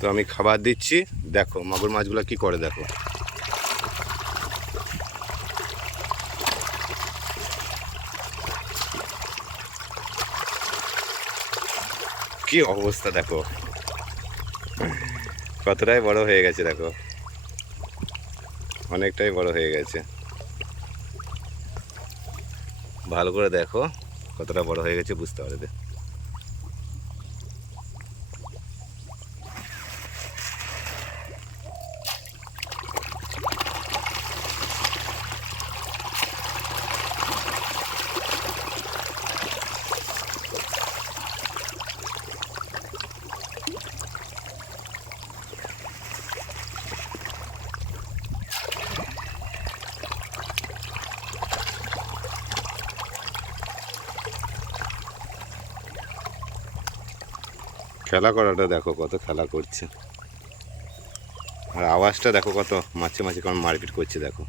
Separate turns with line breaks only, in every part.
তো আমি খাবার দিচ্ছি। দেখো, মাগুর মাছগুলো কি করে দেখো। কি অবস্থা দেখো। কতটাই বড় হয়ে গেছে দেখো। অনেকটাই বড় হয়ে গেছে। ভালো করে দেখো, কতটা বড় হয়ে গেছে বুঝতে পারবে। খেলা করাটা দেখো কত খেলা করছে। আর আওয়াজটা দেখো কত মাঝে মাঝে কেমন মারপিট করছে দেখো।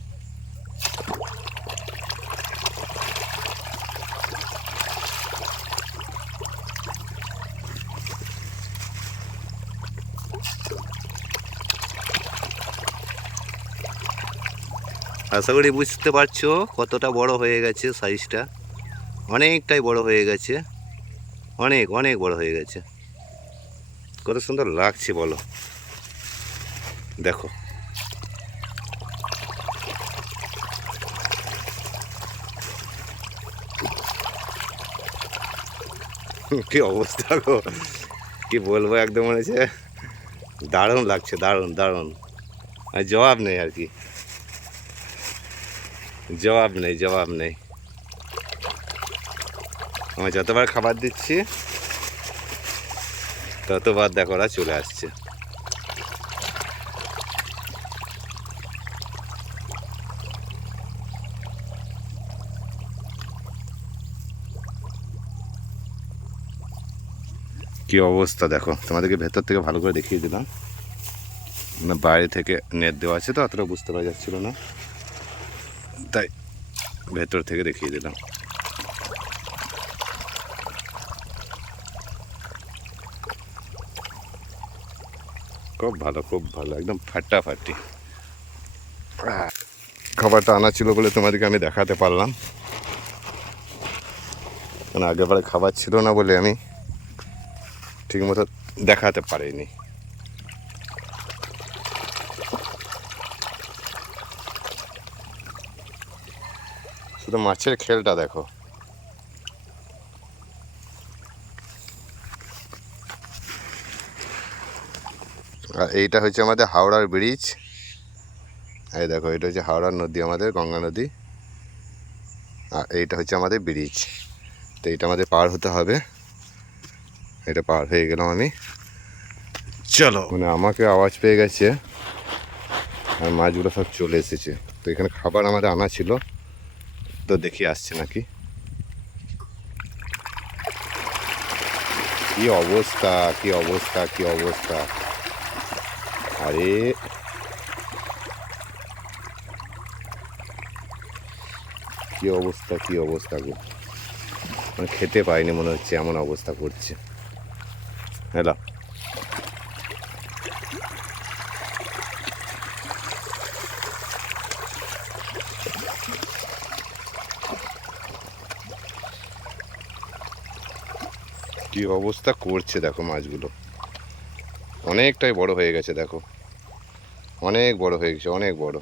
আশা করি বুঝতে পারছ কতটা বড় হয়ে গেছে সাইজটা অনেকটাই বড় হয়ে গেছে। অনেক অনেক বড় হয়ে গেছে। কত সুন্দর লাগছে, বলো। দেখো। কি অবস্থা গো? কি বলব, একদম হচ্ছে দারুণ লাগছে, দারুণ দারুণ। জবাব নেই আর কি। জবাব নেই জবাব নেই। আমি যতবার খাবার দিচ্ছি ততবার দেখো, ওরা চলে আসছে। কি অবস্থা দেখো, তোমাদেরকে ভেতর থেকে ভালো করে দেখিয়ে দিলাম। না, বাইরে থেকে নেট দেওয়া আছে তো, অতটা বুঝতে পারা যাচ্ছিল না। তাই ভেতর থেকে দেখিয়ে দিলাম। খুব ভালো খুব ভালো, একদম ফাটাফাটি খাবারটা আনা ছিল বলে তোমাদেরকে আমি দেখাতে পারলাম। মানে আগেবারে খাবার ছিল না বলে আমি ঠিকমতো দেখাতে পারিনি। শুধু মাছের খেলটা দেখো। এইটা হচ্ছে আমাদের হাওড়ার ব্রিজ। এই দেখো এটা হচ্ছে হাওড়ার নদী আমাদের গঙ্গা নদী। আর এইটা হচ্ছে আমাদের ব্রিজ। তো এইটা আমাদের পার হতে হবে। এটা পার হয়ে গেলাম আমি। চলো। মানে আমাকে আওয়াজ পেয়ে গেছে। আর মাছগুলো সব চলে এসেছে। তো এখানে খাবার আমাদের আনা ছিল। তো দেখি আসছে নাকি। কি অবস্থা কি অবস্থা কি অবস্থা? আরে কি অবস্থা কি অবস্থা গো? মানে খেতে পাইনি মনে হচ্ছে, এমন অবস্থা করছে। হ্যালো। কি অবস্থা করছে দেখো মাছগুলো। অনেকটাই বড় হয়ে গেছে, দেখো। অনেক বড় হয়ে গেছে, অনেক বড়।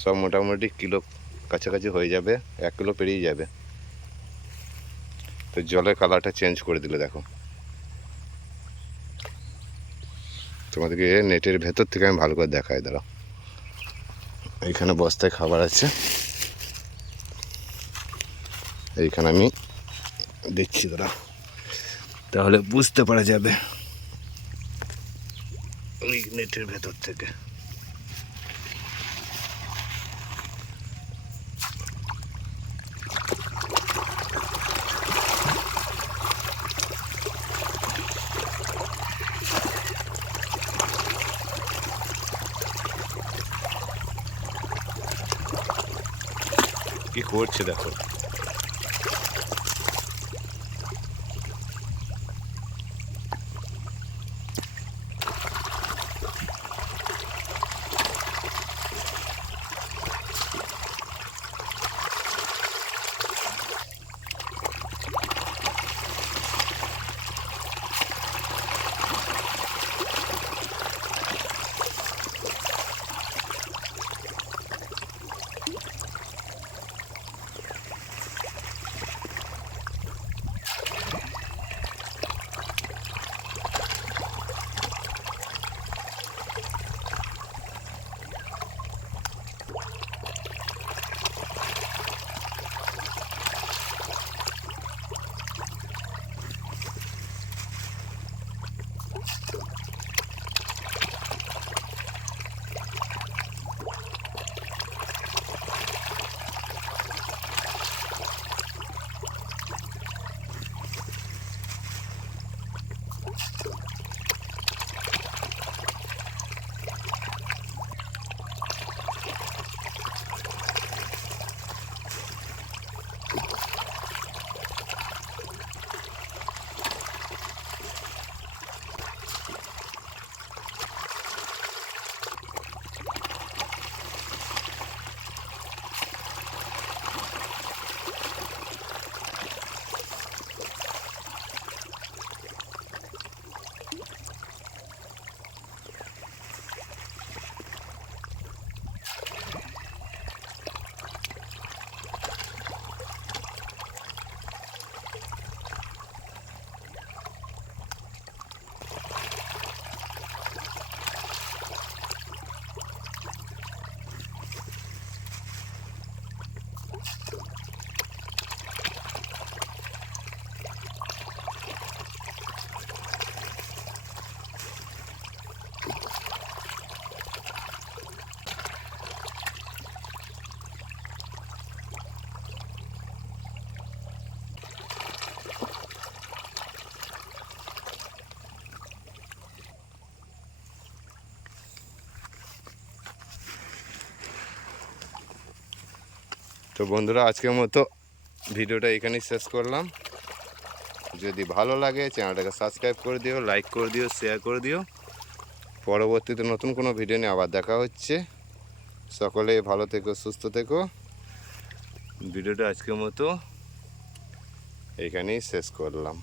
সব মোটামুটি কিলো কাছাকাছি হয়ে যাবে, এক কিলো পেরিয়ে যাবে। তো জলের কালারটা চেঞ্জ করে দিলে, দেখো। তোমাদেরকে নেটের ভেতর থেকে আমি ভালো করে দেখাই, দাঁড়াও। এইখানে বস্তায় খাবার আছে। এইখানে আমি দেখছি দাঁড়া তাহলে বুঝতে পারা যাবে। ওই নেটের ভেতর থেকে। কি করছে দেখো? তো বন্ধুরা, আজকের মতো ভিডিওটা এখানেই শেষ করলাম। যদি ভালো লাগে, চ্যানেলটাকে সাবস্ক্রাইব করে দিও, লাইক করে দিও শেয়ার করে দিও। পরবর্তীতে নতুন কোনো ভিডিও নিয়ে আবার দেখা হচ্ছে। সকলে ভালো থেকো, সুস্থ থেকো। ভিডিওটা আজকের মতো এখানেই শেষ করলাম।